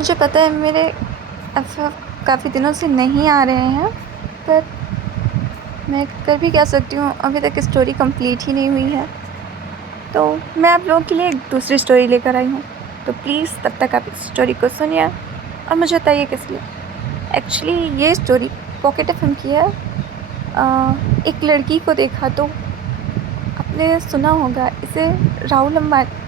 मुझे पता है मेरे अफ़्फ़ाह काफ़ी दिनों से नहीं आ रहे हैं, पर मैं कर भी क्या सकती हूँ, अभी तक स्टोरी कंप्लीट ही नहीं हुई है। तो मैं आप लोगों के लिए एक दूसरी स्टोरी लेकर आई हूँ, तो प्लीज़ तब तक आप इस स्टोरी को सुनिए और मुझे बताइए किस लिए। एक्चुअली ये स्टोरी पॉकेट एफएम की है। एक लड़की को देखा तो आपने सुना होगा इसे, राहुल अंबानी,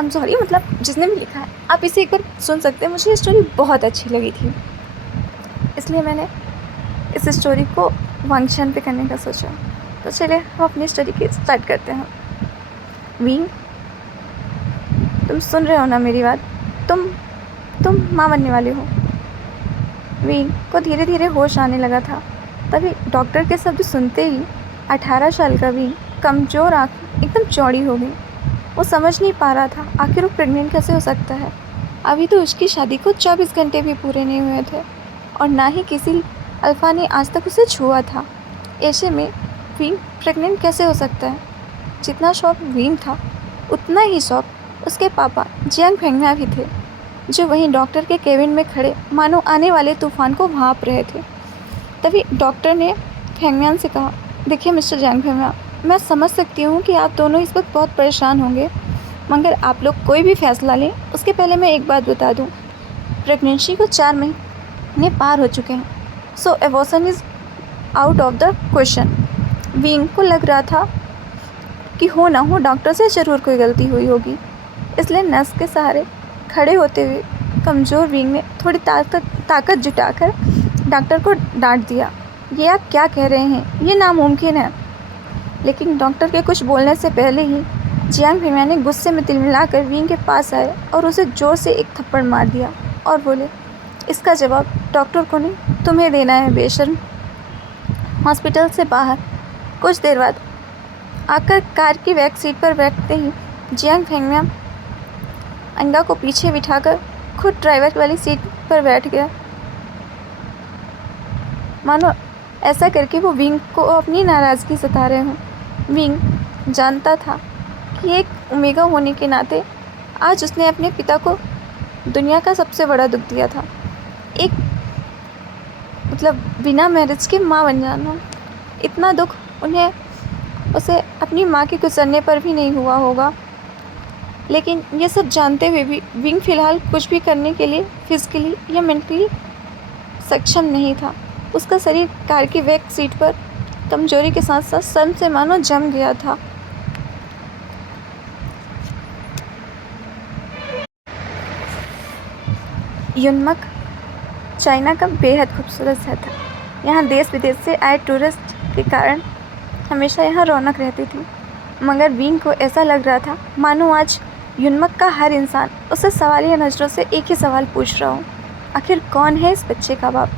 मतलब जिसने भी लिखा है, आप इसे एक बार सुन सकते हैं। मुझे ये स्टोरी बहुत अच्छी लगी थी, इसलिए मैंने इस स्टोरी को फंक्शन पे करने का सोचा। तो चलिए हम अपनी स्टोरी की स्टार्ट करते हैं। वीन, तुम सुन रहे हो ना मेरी बात? तुम माँ बनने वाले हो। वीन को धीरे धीरे होश आने लगा था। तभी डॉक्टर के शब्द सुनते ही 18 साल का वीन कमज़ोर आँख एकदम चौड़ी हो गई। वो समझ नहीं पा रहा था आखिर वो प्रेग्नेंट कैसे हो सकता है। अभी तो उसकी शादी को 24 घंटे भी पूरे नहीं हुए थे और ना ही किसी अल्फ़ा ने आज तक उसे छुआ था। ऐसे में वीन प्रेग्नेंट कैसे हो सकता है? जितना शौक वीन था, उतना ही शौक उसके पापा जियांग फेंगना भी थे, जो वहीं डॉक्टर के केबिन में खड़े मानो आने वाले तूफ़ान को भांप रहे थे। तभी डॉक्टर ने फेंगम्यान से कहा, देखिए मिस्टर जियांग फेंगम्यान, मैं समझ सकती हूँ कि आप दोनों इस वक्त बहुत परेशान होंगे, मगर आप लोग कोई भी फ़ैसला लें उसके पहले मैं एक बात बता दूँ, प्रेगनेंसी को 4 महीने पार हो चुके हैं, so abortion is out of the question. विंग को लग रहा था कि हो ना हो डॉक्टर से ज़रूर कोई गलती हुई होगी, इसलिए नर्स के सहारे खड़े होते हुए कमज़ोर विंग ने थोड़ी ताकत जुटाकर डॉक्टर को डांट दिया, ये आप क्या कह रहे हैं, ये नामुमकिन है। लेकिन डॉक्टर के कुछ बोलने से पहले ही जियांग फेंगम्यान ने गुस्से में तिलमिलाकर विंग के पास आए और उसे ज़ोर से एक थप्पड़ मार दिया और बोले, इसका जवाब डॉक्टर को नहीं तुम्हें देना है बेशर्म। हॉस्पिटल से बाहर कुछ देर बाद आकर कार की बैक सीट पर बैठते ही जियांग फेंगम्यान अंगा को पीछे बिठाकर खुद ड्राइवर वाली सीट पर बैठ गया, मानो ऐसा करके वो विंग को अपनी नाराज़गी सता रहे हों। विंग जानता था कि एक ओमेगा होने के नाते आज उसने अपने पिता को दुनिया का सबसे बड़ा दुख दिया था। एक बिना मैरिज के माँ बन जाना, इतना दुख उसे अपनी माँ के गुजरने पर भी नहीं हुआ होगा। लेकिन ये सब जानते हुए भी विंग फ़िलहाल कुछ भी करने के लिए फिज़िकली या मेंटली सक्षम नहीं था। उसका शरीर कार की बैक सीट पर कमजोरी के साथ साथ शर्म से मानो जम गया था। युनमक चाइना का बेहद खूबसूरत शहर था। यहाँ देश विदेश से आए टूरिस्ट के कारण हमेशा यहाँ रौनक रहती थी, मगर विंग को ऐसा लग रहा था मानो आज युनमक का हर इंसान उसे सवालिया नज़रों से एक ही सवाल पूछ रहा हो, आखिर कौन है इस बच्चे का बाप।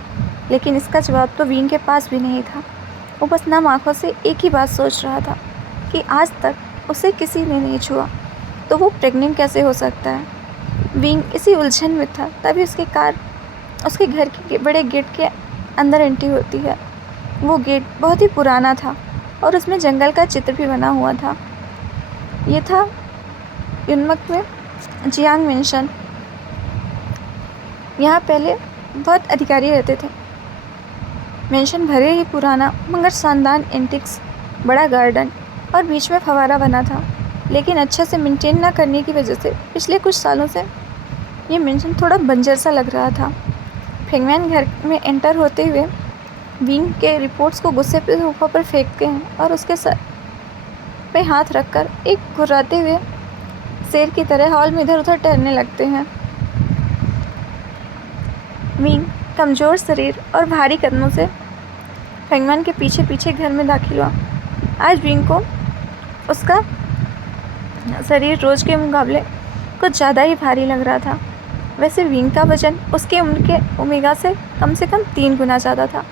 लेकिन इसका जवाब तो विंग के पास भी नहीं था। वो बस नम आँखों से एक ही बात सोच रहा था कि आज तक उसे किसी ने नहीं छुआ, तो वो प्रेग्नेंट कैसे हो सकता है। विंग इसी उलझन में था, तभी उसकी कार उसके घर के बड़े गेट के अंदर एंट्री होती है। वो गेट बहुत ही पुराना था और उसमें जंगल का चित्र भी बना हुआ था। ये था युनमक में जियांग मेंशन। यहाँ पहले बहुत अधिकारी रहते थे। मेंशन भले ही पुराना मगर शानदार एंटिक्स, बड़ा गार्डन और बीच में फव्वारा बना था, लेकिन अच्छे से मेंटेन ना करने की वजह से पिछले कुछ सालों से ये मेंशन थोड़ा बंजर सा लग रहा था। फेंगम्यान घर में एंटर होते हुए विंग के रिपोर्ट्स को गुस्से पे सोफा पर फेंकते हैं और उसके सर पे हाथ रखकर एक घुर्राते हुए शेर की तरह हॉल में इधर उधर टहलने लगते हैं। विंग कमज़ोर शरीर और भारी कदमों से फेंगम्यान के पीछे पीछे घर में दाखिल हुआ। आज विंग को उसका शरीर रोज़ के मुकाबले कुछ ज़्यादा ही भारी लग रहा था। वैसे विंग का वजन उसके उम्र के ओमेगा से कम 3 गुना ज़्यादा था।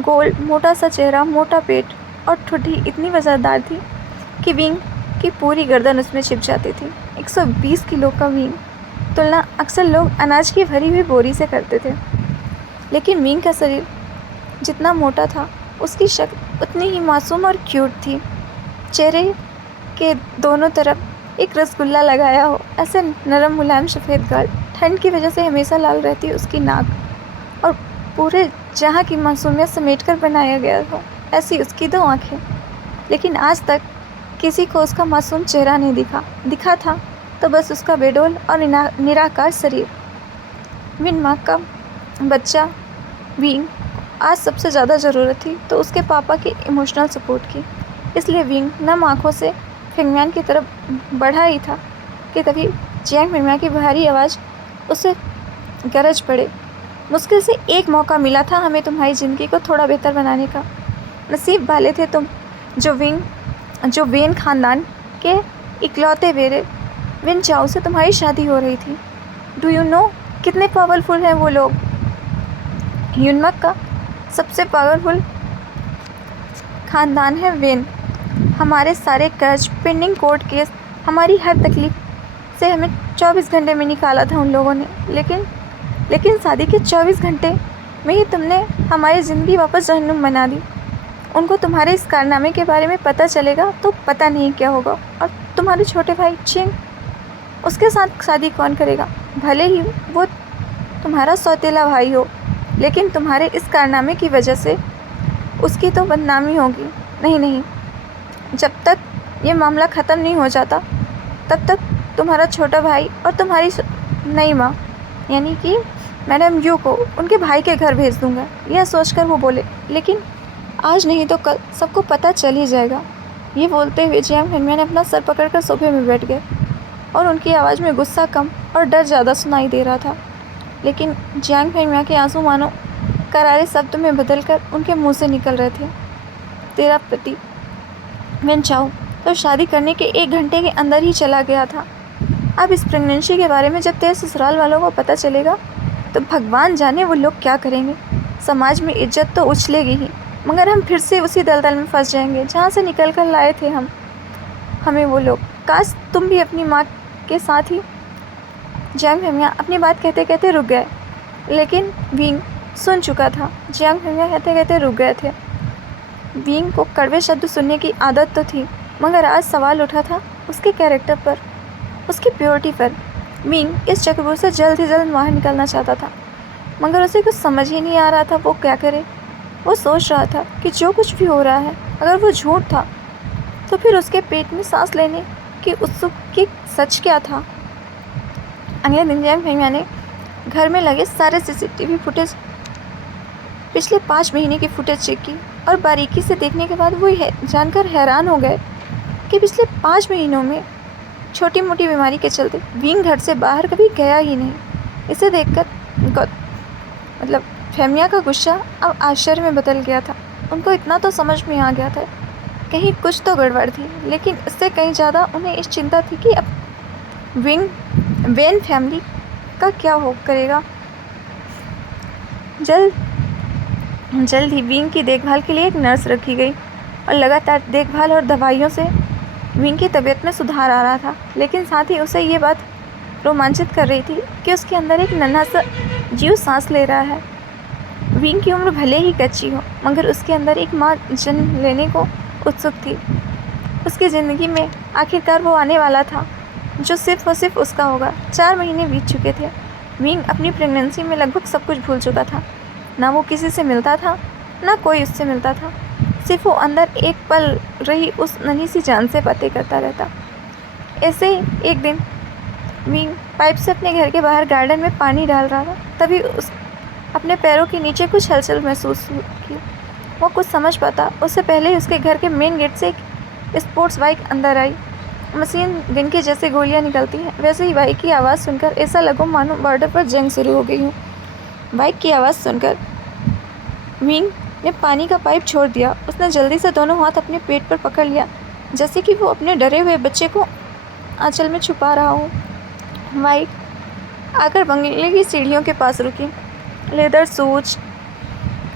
गोल मोटा सा चेहरा, मोटा पेट और ठुड्डी इतनी वज़नदार थी कि विंग की पूरी गर्दन उसमें छिप जाती थी। 120 किलो का विंग तुलना अक्सर लोग अनाज की भरी हुई बोरी से करते थे, लेकिन विंग का शरीर जितना मोटा था उसकी शक्ल उतनी ही मासूम और क्यूट थी। चेहरे के दोनों तरफ एक रसगुल्ला लगाया हो, ऐसे नरम मुलायम सफ़ेद गाल, ठंड की वजह से हमेशा लाल रहती उसकी नाक, और पूरे जहाँ की मासूमियत समेट कर बनाया गया हो ऐसी उसकी 2 आँखें। लेकिन आज तक किसी को उसका मासूम चेहरा नहीं दिखा था तो बस उसका बेडोल और निराकार शरीर। विन माँ का बच्चा विंग आज सबसे ज़्यादा ज़रूरत थी तो उसके पापा की इमोशनल सपोर्ट की। इसलिए विंग नम आँखों से फेंगम्यान की तरफ बढ़ा ही था कि तभी जियांग फेंगम्यान की भारी आवाज़ उसे गरज पड़े। मुश्किल से एक मौका मिला था हमें तुम्हारी ज़िंदगी को थोड़ा बेहतर बनाने का। नसीब वाले थे तुम जो वेन ख़ानदान के इकलौते बेटे विन चाओ से तुम्हारी शादी हो रही थी। डू यू नो कितने पावरफुल हैं वो लोग? यूनमक का सबसे पावरफुल ख़ानदान है वेन। हमारे सारे कर्ज, पेंडिंग कोर्ट केस, हमारी हर तकलीफ़ से हमें 24 घंटे में निकाला था उन लोगों ने। लेकिन शादी के 24 घंटे में ही तुमने हमारी ज़िंदगी वापस जहन्नुम बना दी। उनको तुम्हारे इस कारनामे के बारे में पता चलेगा तो पता नहीं क्या होगा। और तुम्हारे छोटे भाई चिंग, उसके साथ शादी कौन करेगा? भले ही वो तुम्हारा सौतेला भाई हो, लेकिन तुम्हारे इस कारनामे की वजह से उसकी तो बदनामी होगी। नहीं, जब तक ये मामला ख़त्म नहीं हो जाता तब तक तुम्हारा छोटा भाई और तुम्हारी नई माँ यानी कि मैडम यू को उनके भाई के घर भेज दूँगा। यह सोचकर वो बोले, लेकिन आज नहीं तो कल सबको पता चल ही जाएगा। ये बोलते हुए जियांग फेंगम्यान ने अपना सर पकड़कर सोफे में बैठ गए और उनकी आवाज़ में गुस्सा कम और डर ज़्यादा सुनाई दे रहा था। लेकिन जियांग फेंगम्यान के आंसू मानो करारे शब्द में बदलकर उनके मुंह से निकल रहे थे। तेरा पति विन चाओ तो शादी करने के 1 घंटे के अंदर ही चला गया था। अब इस प्रेगनेंसी के बारे में जब तेरे ससुराल वालों को पता चलेगा तो भगवान जाने वो लोग क्या करेंगे। समाज में इज्जत तो उछलेगी ही, मगर हम फिर से उसी दलदल में फंस जाएंगे जहाँ से निकल कर लाए थे हमें वो लोग। काश तुम भी अपनी माँ के साथ ही। जियांग फेंगम्यान अपनी बात कहते कहते रुक गए, लेकिन विंग सुन चुका था। जियांग फेंगम्यान कहते कहते रुक गए थे। विंग को कड़वे शब्द सुनने की आदत तो थी, मगर आज सवाल उठा था उसके कैरेक्टर पर, उसकी प्योरिटी पर। विंग इस चक्रव्यूह से जल्द ही जल्द बाहर निकलना चाहता था, मगर उसे कुछ समझ ही नहीं आ रहा था वो क्या करे। वो सोच रहा था कि जो कुछ भी हो रहा है अगर वो झूठ था तो फिर उसके पेट में सांस लेने की उत्सुक सच क्या था। अगले दिन जियांग फेंगम्यान ने घर में लगे सारे CCTV फुटेज, पिछले 5 महीने की फुटेज चेक की और बारीकी से देखने के बाद वो जानकर हैरान हो गए कि पिछले 5 महीनों में छोटी मोटी बीमारी के चलते विंग घर से बाहर कभी गया ही नहीं। इसे देखकर फेमिया का गुस्सा अब आश्चर्य में बदल गया था। उनको इतना तो समझ में आ गया था कहीं कुछ तो गड़बड़ थी, लेकिन इससे कहीं ज़्यादा उन्हें इस चिंता थी कि अब वेन फैमिली का क्या करेगा। जल्द ही विंग की देखभाल के लिए एक नर्स रखी गई और लगातार देखभाल और दवाइयों से विंग की तबीयत में सुधार आ रहा था। लेकिन साथ ही उसे ये बात रोमांचित कर रही थी कि उसके अंदर एक नन्हा सा जीव सांस ले रहा है। विंग की उम्र भले ही कच्ची हो, मगर उसके अंदर एक माँ जन्म लेने को उत्सुक थी। उसकी ज़िंदगी में आखिरकार वो आने वाला था जो सिर्फ और सिर्फ उसका होगा। 4 महीने बीत चुके थे। विंग अपनी प्रेगनेंसी में लगभग सब कुछ भूल चुका था। ना वो किसी से मिलता था, ना कोई उससे मिलता था। सिर्फ वो अंदर एक पल रही उस नन्ही सी जान से बातें करता रहता। ऐसे ही एक दिन विंग पाइप से अपने घर के बाहर गार्डन में पानी डाल रहा था। तभी उस अपने पैरों के नीचे कुछ हलचल महसूस की। वो कुछ समझ पाता उससे पहले ही उसके घर के मेन गेट से एक स्पोर्ट्स बाइक अंदर आई। मशीन गन के जैसे गोलियां निकलती हैं, वैसे ही बाइक की आवाज़ सुनकर ऐसा लगा मानो बॉर्डर पर जंग शुरू हो गई हो। बाइक की आवाज़ सुनकर विंग ने पानी का पाइप छोड़ दिया। उसने जल्दी से दोनों हाथ अपने पेट पर पकड़ लिया, जैसे कि वो अपने डरे हुए बच्चे को आंचल में छुपा रहा हो। बाइक आकर बंगले की सीढ़ियों के पास रुकी। Leather shoes,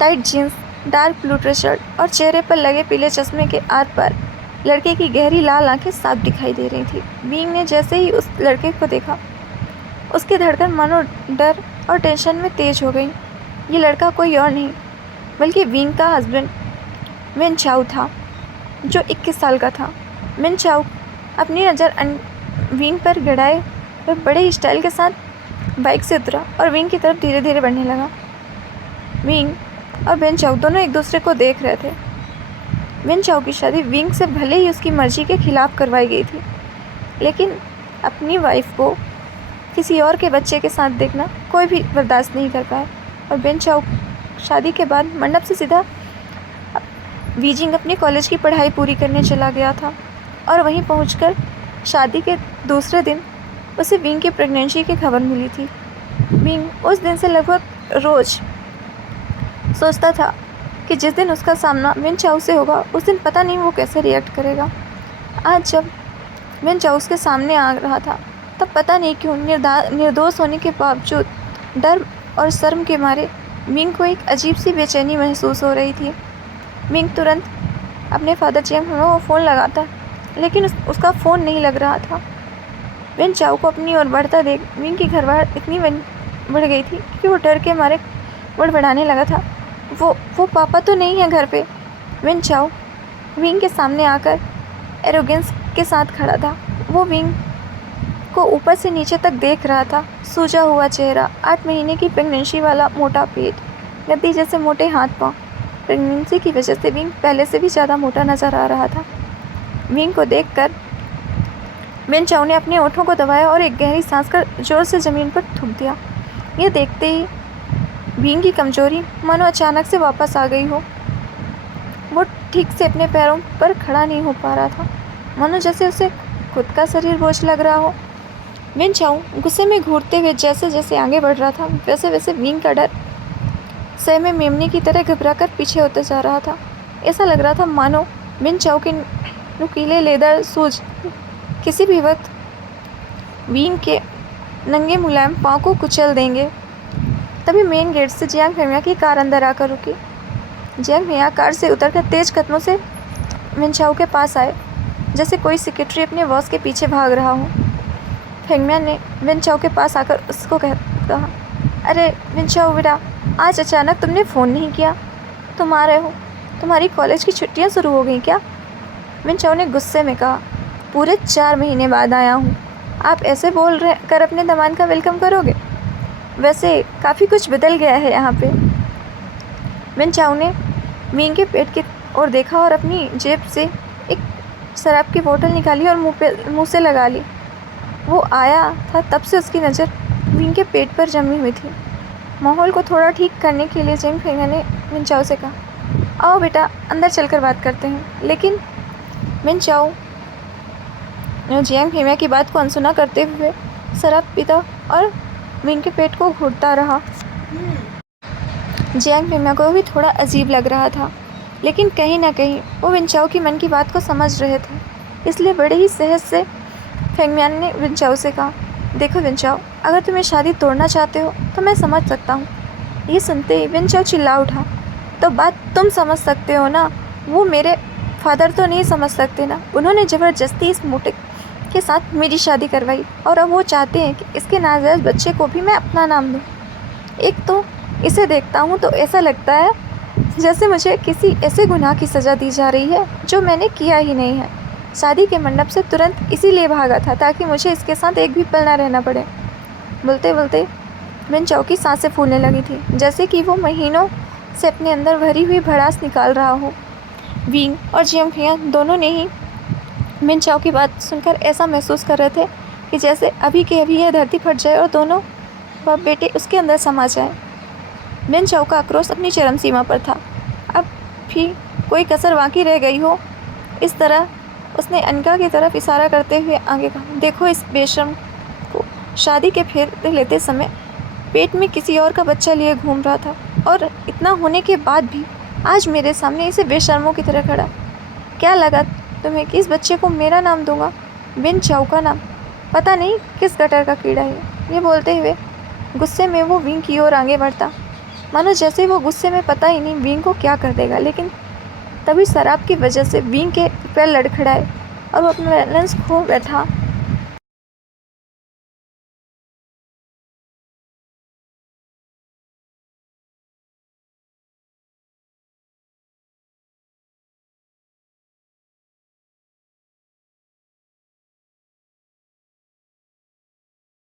tight jeans, dark blue T-shirt और चेहरे पर लगे पीले चश्मे के आर पार लड़के की गहरी लाल आंखें साफ दिखाई दे रही थी। विंग ने जैसे ही उस लड़के को देखा, उसकी धड़कन मानो डर और टेंशन में तेज हो गई। ये लड़का कोई और नहीं बल्कि विंग का हस्बैंड विन चाओ था, जो 21 साल का था। विन चाओ अपनी नज़र विंग पर गिराए वह बड़े ही स्टाइल के साथ बाइक से उतरा और विंग की तरफ धीरे धीरे बढ़ने लगा। विंग और बेन चाओ दोनों एक दूसरे को देख रहे थे। बेन चाओ की शादी विंग से भले ही उसकी मर्जी के खिलाफ करवाई गई थी, लेकिन अपनी वाइफ को किसी और के बच्चे के साथ देखना कोई भी बर्दाश्त नहीं कर पाया। और बेन चाओ शादी के बाद मंडप से सीधा बीजिंग अपनी कॉलेज की पढ़ाई पूरी करने चला गया था और वहीं पहुंचकर शादी के दूसरे दिन उसे विंग की प्रेगनेंसी की खबर मिली थी। विंग उस दिन से लगभग रोज़ सोचता था कि जिस दिन उसका सामना बेन चाओ से होगा उस दिन पता नहीं वो कैसे रिएक्ट करेगा। आज जब बेन चाओ उसके सामने आ रहा था तब पता नहीं क्यों निर्दोष होने के बावजूद डर और शर्म के मारे विंग को एक अजीब सी बेचैनी महसूस हो रही थी। विंग तुरंत अपने फादर जेम्स को फ़ोन लगाता, लेकिन उसका फ़ोन नहीं लग रहा था। बेन चाओ को अपनी ओर बढ़ता देख विंग की घरवाहट इतनी बढ़ गई थी कि वो डर के मारे बड़बड़ाने लगा था। वो पापा तो नहीं है घर पे। बेन चाओ विंग के सामने आकर एरोगेंस के साथ खड़ा था। वो विंग को ऊपर से नीचे तक देख रहा था। सूजा हुआ चेहरा, 8 महीने की प्रेगनेंसी वाला मोटा पेट, गद्दी जैसे मोटे हाथ पाँव। प्रेगनेंसी की वजह से विंग पहले से भी ज़्यादा मोटा नज़र आ रहा था। विंग को देखकर बेन चाओ ने अपने ओठों को दबाया और एक गहरी सांस कर जोर से ज़मीन पर थूक दिया। यह देखते ही विंग की कमजोरी मानो अचानक से वापस आ गई हो। वो ठीक से अपने पैरों पर खड़ा नहीं हो पा रहा था, मानो जैसे उसे खुद का शरीर बोझ लग रहा हो। बेन चाओ गुस्से में घूरते हुए जैसे जैसे आगे बढ़ रहा था वैसे वैसे विंग का डर सह में मेमने की तरह घबराकर पीछे होते जा रहा था। ऐसा लग रहा था मानो बेन चाओ के नुकीले लेदर सूज किसी भी वक्त विंग के नंगे मुलायम पाँव को कुचल देंगे। तभी मेन गेट से जियांग फेमिया की कार अंदर आकर रुकी। जियांग फेमिया कार से उतरकर तेज कदमों से बेन चाओ के पास आए, जैसे कोई सेक्रेटरी अपने बॉस के पीछे भाग रहा हो। फेंगमिया ने बेन चाओ के पास आकर उसको कहा, अरे बेन चाओ बेटा, आज अचानक तुमने फ़ोन नहीं किया। तुम आ रहे हो? तुम्हारी कॉलेज की छुट्टियां शुरू हो गई क्या? बेन चाओ ने गुस्से में कहा, पूरे 4 महीने बाद आया हूँ। आप ऐसे बोल रहे कर अपने दामाद का वेलकम करोगे? वैसे काफ़ी कुछ बदल गया है यहाँ पे। बेन चाओ ने मीन के पेट की ओर देखा और अपनी जेब से एक शराब की बोतल निकाली और मुंह से लगा ली। वो आया था तब से उसकी नज़र मीन के पेट पर जमी हुई थी। माहौल को थोड़ा ठीक करने के लिए जियांग फेमिया ने बेन चाओ से कहा, आओ बेटा अंदर चलकर बात करते हैं। लेकिन बेन चाओ जियांग फेमिया की बात को अनसुना करते हुए शराब पीता और मीन के पेट को घूरता रहा। जियांग फेमिया को भी थोड़ा अजीब लग रहा था, लेकिन कहीं ना कहीं वो बेन चाओ की मन की बात को समझ रहे थे, इसलिए बड़े ही सहज से फेंगमियान ने बेन चाओ से कहा, देखो बेन चाओ, अगर तुम्हें शादी तोड़ना चाहते हो तो मैं समझ सकता हूँ। ये सुनते ही बेन चाओ चिल्ला उठा, तो बात तुम समझ सकते हो ना, वो मेरे फादर तो नहीं समझ सकते ना। उन्होंने ज़बरदस्ती इस मोटे के साथ मेरी शादी करवाई और अब वो चाहते हैं कि इसके नाजायज़ बच्चे को भी मैं अपना नाम दूँ। एक तो इसे देखता हूँ तो ऐसा लगता है जैसे मुझे किसी ऐसे गुनाह की सज़ा दी जा रही है जो मैंने किया ही नहीं है। शादी के मंडप से तुरंत इसीलिए भागा था ताकि मुझे इसके साथ एक भी पल ना रहना पड़े। बोलते बोलते बेन चाओ की सांसें फूलने लगी थी, जैसे कि वो महीनों से अपने अंदर भरी हुई भड़ास निकाल रहा हो। विंग और जियांग फेमिया दोनों ने ही बेन चाओ की बात सुनकर ऐसा महसूस कर रहे थे कि जैसे अभी के अभी यह धरती फट जाए और दोनों बाप बेटे उसके अंदर समा जाए। बेन चाओ का आक्रोश अपनी चरम सीमा पर था। अब भी कोई कसर बाकी रह गई हो, इस तरह उसने अनका की तरफ इशारा करते हुए आगे कहा, देखो इस बेशर्म को शादी के फेरे लेते समय पेट में किसी और का बच्चा लिए घूम रहा था और इतना होने के बाद भी आज मेरे सामने इसे बेशर्मों की तरह खड़ा। क्या लगा तुम्हें कि इस बच्चे को मेरा नाम दूंगा? बेन चाओ का नाम पता नहीं किस गटर का कीड़ा है। ये बोलते हुए गुस्से में वो विंग की ओर आगे बढ़ता, मानो जैसे वो गुस्से में पता ही नहीं विंग को क्या कर देगा। लेकिन तभी शराब की वजह से विंग के पैर लड़खड़ाए और वो अपना बैलेंस खो बैठा